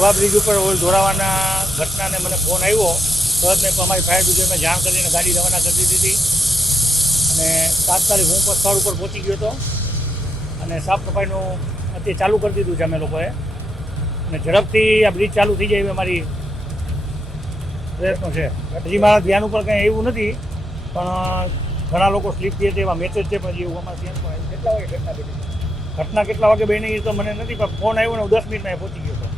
નવા બ્રિજ ઉપર ઓઇલ ઢોળાવાના ઘટનાને મને ફોન આવ્યો તો જ મેં અમારી ફાયર બ્રિગેડમાં જાણ કરીને ગાડી રવાના કરી દીધી હતી અને તાત્કાલિક હું સ્થળ ઉપર પહોંચી ગયો હતો અને સાફ સફાઈનું અત્યારે ચાલુ કરી દીધું છે અમે લોકોએ અને ઝડપથી આ બ્રિજ ચાલુ થઈ જાય એવી અમારી પ્રયત્નો છે. હજી મારા ધ્યાન ઉપર કંઈ એવું નથી પણ ઘણા લોકો સ્લીપ થઈએ છે એવા મેસેજ છે પણ એવું અમારા ધ્યાન પર આવ્યું. કેટલા વાગે ઘટના બની? ઘટના કેટલા વાગે બની એ તો મને નથી પણ ફોન આવ્યો ને હું 10 મિનિટમાં પહોંચી ગયો હતો.